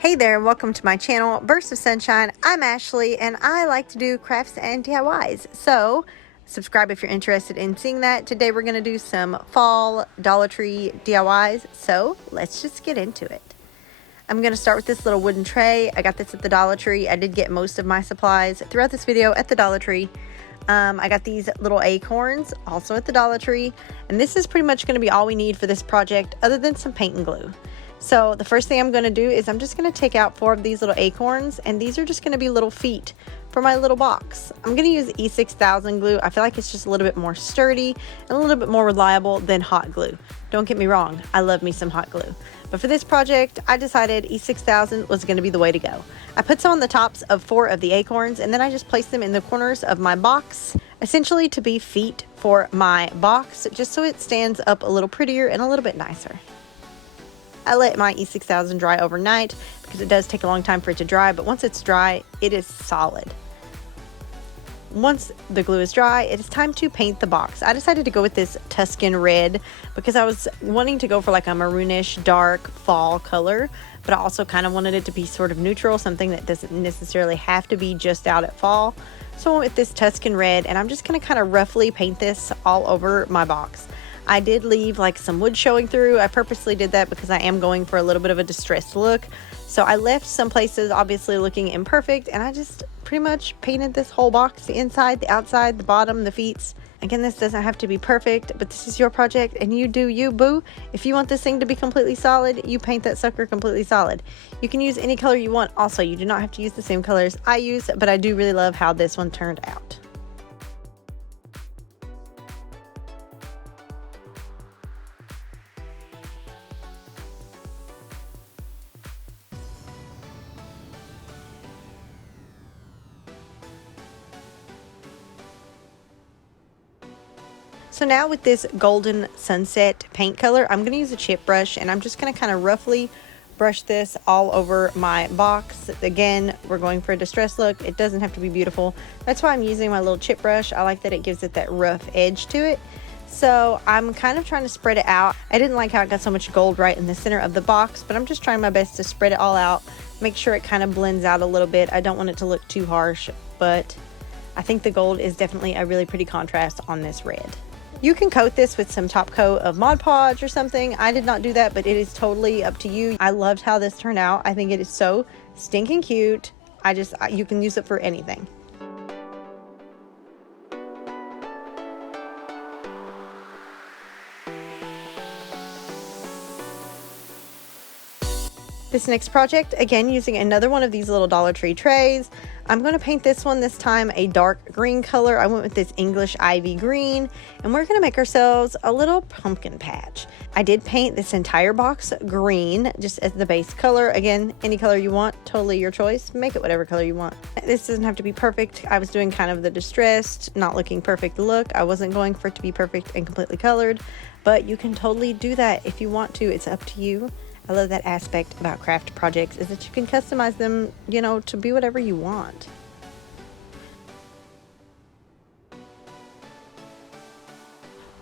Hey there, welcome to my channel, Bursts of Sunshine. I'm Ashley and I like to do crafts and DIYs. So subscribe if you're interested in seeing that. Today we're going to do some fall Dollar Tree DIYs. So let's just get into it. I'm going to start with this little wooden tray. I got this at the Dollar Tree. I did get most of my supplies throughout this video at the Dollar Tree. I got these little acorns also at the Dollar Tree. And this is pretty much going to be all we need for this project other than some paint and glue. So the first thing I'm going to do is I'm just going to take out 4 of these little acorns, and these are just going to be little feet for my little box. I'm going to use E6000 glue. I feel like it's just a little bit more sturdy and a little bit more reliable than hot glue. Don't get me wrong, I love me some hot glue. But for this project, I decided E6000 was going to be the way to go. I put some on the tops of 4 of the acorns, and then I just placed them in the corners of my box, essentially to be feet for my box, just so it stands up a little prettier and a little bit nicer. I let my E6000 dry overnight because it does take a long time for it to dry, but once it's dry, it is solid. Once the glue is dry, it is time to paint the box. I decided to go with this Tuscan red because I was wanting to go for like a maroonish dark fall color, but I also kind of wanted it to be sort of neutral, something that doesn't necessarily have to be just out at fall. So I went with this Tuscan red, and I'm just going to kind of roughly paint this all over my box. I did leave like some wood showing through. I purposely did that because I am going for a little bit of a distressed look. So I left some places obviously looking imperfect, and I just pretty much painted this whole box, the inside, the outside, the bottom, the feet. Again, this doesn't have to be perfect, but this is your project and you do you, boo. If you want this thing to be completely solid, you paint that sucker completely solid. You can use any color you want. Also, you do not have to use the same colors I use, but I do really love how this one turned out. So now with this golden sunset paint color, I'm going to use a chip brush, and I'm just going to kind of roughly brush this all over my box. Again, we're going for a distressed look. It doesn't have to be beautiful. That's why I'm using my little chip brush. I like that it gives it that rough edge to it. So I'm kind of trying to spread it out. I didn't like how it got so much gold right in the center of the box, but I'm just trying my best to spread it all out, make sure it kind of blends out a little bit. I don't want it to look too harsh, but I think the gold is definitely a really pretty contrast on this red. You can coat this with some top coat of Mod Podge or something. I did not do that, but it is totally up to you. I loved how this turned out. I think it is so stinking cute. You can use it for anything. This next project, again using another one of these little Dollar Tree trays. I'm going to paint this one this time a dark green color. I went with this English ivy green, and we're going to make ourselves a little pumpkin patch. I did paint this entire box green just as the base color. Again, any color you want, totally your choice. Make it whatever color you want. This doesn't have to be perfect. I was doing kind of the distressed, not looking perfect look. I wasn't going for it to be perfect and completely colored, but you can totally do that if you want to. It's up to you. I love that aspect about craft projects, is that you can customize them, you know, to be whatever you want.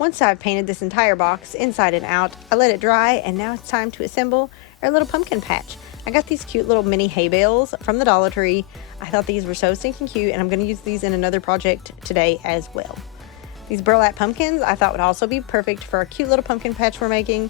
Once I've painted this entire box inside and out, I let it dry, and now it's time to assemble our little pumpkin patch. I got these cute little mini hay bales from the Dollar Tree. I thought these were so stinking cute, and I'm going to use these in another project today as well. These burlap pumpkins I thought would also be perfect for our cute little pumpkin patch we're making.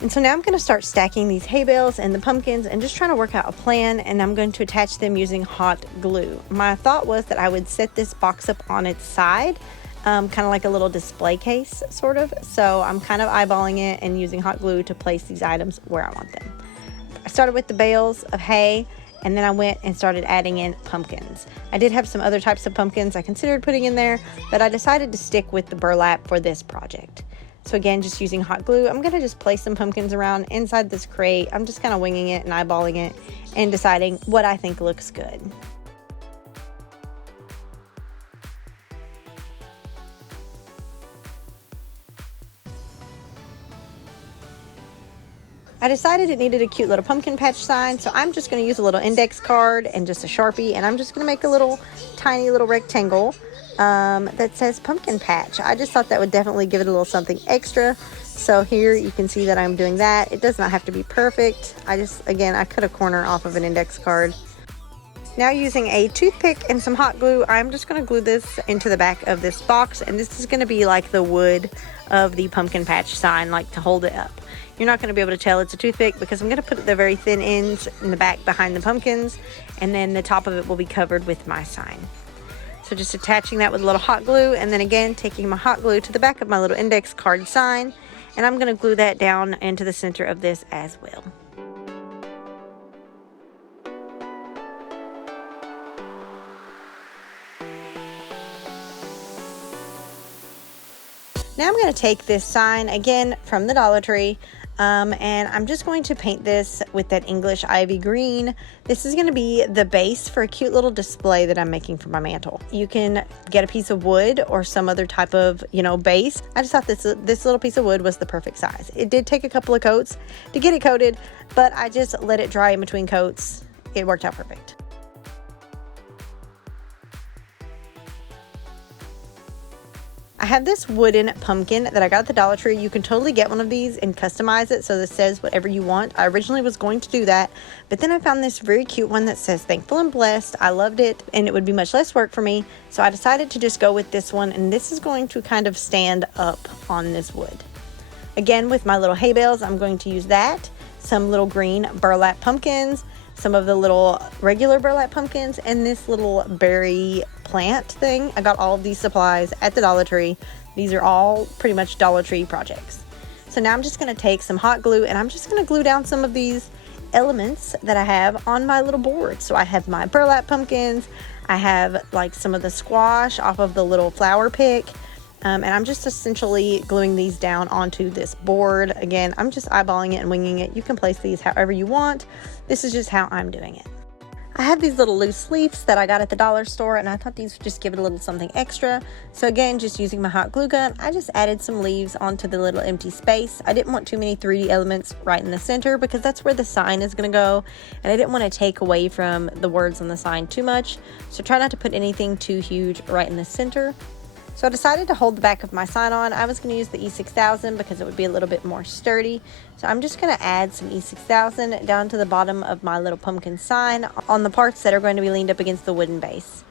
And so now I'm going to start stacking these hay bales and the pumpkins and just trying to work out a plan, and I'm going to attach them using hot glue. My thought was that I would set this box up on its side, kind of like a little display case sort of. So I'm kind of eyeballing it and using hot glue to place these items where I want them. I started with the bales of hay, and then I went and started adding in pumpkins. I did have some other types of pumpkins I considered putting in there, but I decided to stick with the burlap for this project. So again, just using hot glue, I'm going to just place some pumpkins around inside this crate. I'm just kind of winging it and eyeballing it and deciding what I think looks good. I decided it needed a cute little pumpkin patch sign, so I'm just going to use a little index card and just a Sharpie, and I'm just going to make a little tiny little rectangle that says pumpkin patch. I just thought that would definitely give it a little something extra. So here you can see that I'm doing that. It does not have to be perfect. Again, I cut a corner off of an index card. Now using a toothpick and some hot glue, I'm just going to glue this into the back of this box, and this is going to be like the wood of the pumpkin patch sign, like to hold it up. You're not going to be able to tell it's a toothpick because I'm going to put the very thin ends in the back behind the pumpkins, and then the top of it will be covered with my sign. So just attaching that with a little hot glue, and then again taking my hot glue to the back of my little index card sign, and I'm going to glue that down into the center of this as well. Now I'm going to take this sign again from the Dollar Tree, and I'm just going to paint this with that English ivy green. This is going to be the base for a cute little display that I'm making for my mantle. You can get a piece of wood or some other type of, base. I just thought this little piece of wood was the perfect size. It did take a couple of coats to get it coated, but I just let it dry in between coats. It worked out perfect. I have this wooden pumpkin that I got at the Dollar Tree. You can totally get one of these and customize it so this says whatever you want. I originally was going to do that, but then I found this very cute one that says thankful and blessed. I loved it, and it would be much less work for me, so I decided to just go with this one, and this is going to kind of stand up on this wood. Again, with my little hay bales, I'm going to use that, some little green burlap pumpkins, some of the little regular burlap pumpkins, and this little berry plant thing. I got all of these supplies at the Dollar Tree. These are all pretty much Dollar Tree projects. So now I'm just going to take some hot glue, and I'm just going to glue down some of these elements that I have on my little board. So I have my burlap pumpkins, I have like some of the squash off of the little flower pick, and I'm just essentially gluing these down onto this board. Again, I'm just eyeballing it and winging it. You can place these however you want. This is just how I'm doing it. I have these little loose leaves that I got at the dollar store, and I thought these would just give it a little something extra. So again, just using my hot glue gun, I just added some leaves onto the little empty space. I didn't want too many 3D elements right in the center because that's where the sign is going to go, and I didn't want to take away from the words on the sign too much. So try not to put anything too huge right in the center. So I decided to hold the back of my sign on. I was going to use the E6000 because it would be a little bit more sturdy. So I'm just going to add some E6000 down to the bottom of my little pumpkin sign on the parts that are going to be leaned up against the wooden base.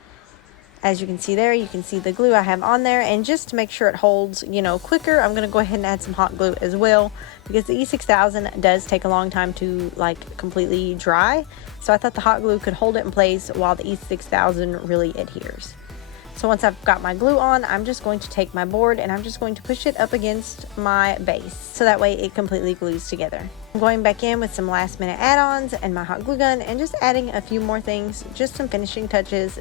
As you can see there, you can see the glue I have on there, and just to make sure it holds, quicker, I'm going to go ahead and add some hot glue as well because the E6000 does take a long time to completely dry. So I thought the hot glue could hold it in place while the E6000 really adheres. So once I've got my glue on, I'm just going to take my board and I'm just going to push it up against my base so that way it completely glues together. I'm going back in with some last minute add-ons and my hot glue gun and just adding a few more things, just some finishing touches.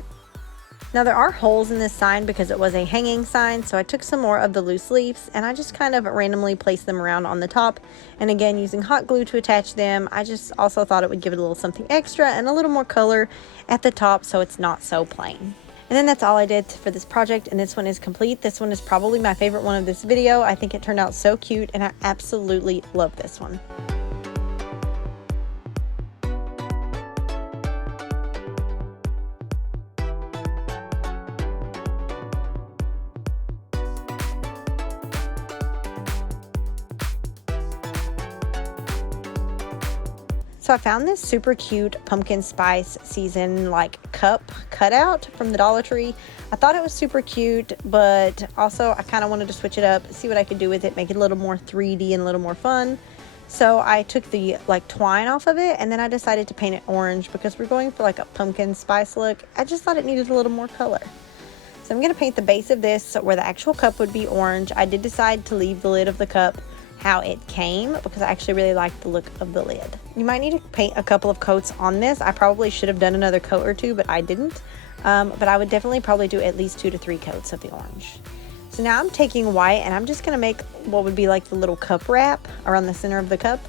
Now there are holes in this sign because it was a hanging sign, so I took some more of the loose leaves and I just kind of randomly placed them around on the top, and again using hot glue to attach them. I just also thought it would give it a little something extra and a little more color at the top so it's not so plain. And then that's all I did for this project, and this one is complete. This one is probably my favorite one of this video. I think it turned out so cute, and I absolutely love this one. So I found this super cute pumpkin spice season cup cutout from the Dollar Tree. I thought it was super cute, but also I kind of wanted to switch it up, see what I could do with it, make it a little more 3D and a little more fun. So I took the twine off of it, and then I decided to paint it orange because we're going for a pumpkin spice look. I just thought it needed a little more color. So I'm going to paint the base of this where the actual cup would be orange. I did decide to leave the lid of the cup how it came because I actually really like the look of the lid. You might need to paint a couple of coats on this. I probably should have done another coat or two, but I didn't. But I would definitely probably do at least 2 to 3 coats of the orange. So now I'm taking white and I'm just going to make what would be the little cup wrap around the center of the cup.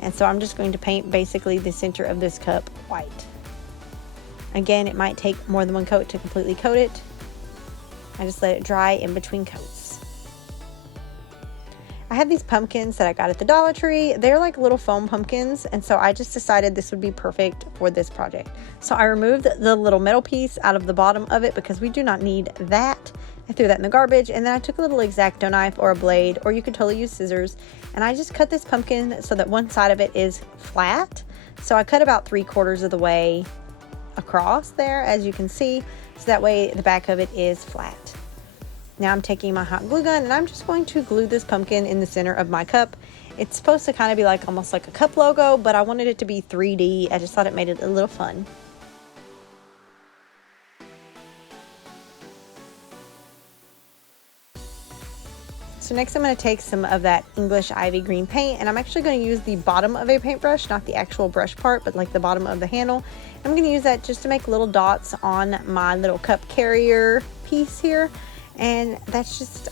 And so I'm just going to paint basically the center of this cup white. Again, it might take more than one coat to completely coat it. I just let it dry in between coats. I have these pumpkins that I got at the Dollar Tree. They're like little foam pumpkins, and so I just decided this would be perfect for this project. So I removed the little metal piece out of the bottom of it because we do not need that. I threw that in the garbage, and then I took a little X-Acto knife or a blade, or you could totally use scissors, and I just cut this pumpkin so that one side of it is flat. So I cut about 3/4 of the way across there, as you can see, so that way the back of it is flat. Now I'm taking my hot glue gun, and I'm just going to glue this pumpkin in the center of my cup. It's supposed to kind of be like almost like a cup logo, but I wanted it to be 3D. I just thought it made it a little fun. So next I'm going to take some of that English ivy green paint, and I'm actually going to use the bottom of a paintbrush, not the actual brush part, but like the bottom of the handle. I'm going to use that just to make little dots on my little cup carrier piece here, and that's just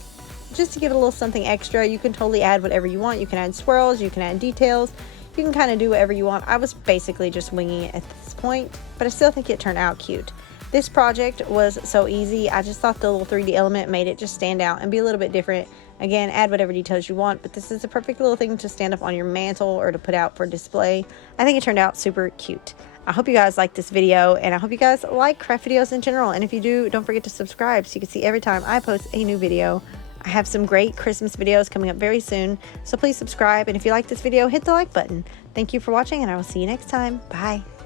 to give it a little something extra. You can totally add whatever you want. You can add swirls, you can add details, you can kind of do whatever you want. I was basically just winging it at this point, but I still think it turned out cute. This project was so easy. I just thought the little 3D element made it just stand out and be a little bit different. Again, add whatever details you want, but this is a perfect little thing to stand up on your mantle or to put out for display. I think it turned out super cute. I hope you guys liked this video, and I hope you guys like craft videos in general. And if you do, don't forget to subscribe so you can see every time I post a new video. I have some great Christmas videos coming up very soon, so please subscribe. And if you like this video, hit the like button. Thank you for watching, and I will see you next time. Bye.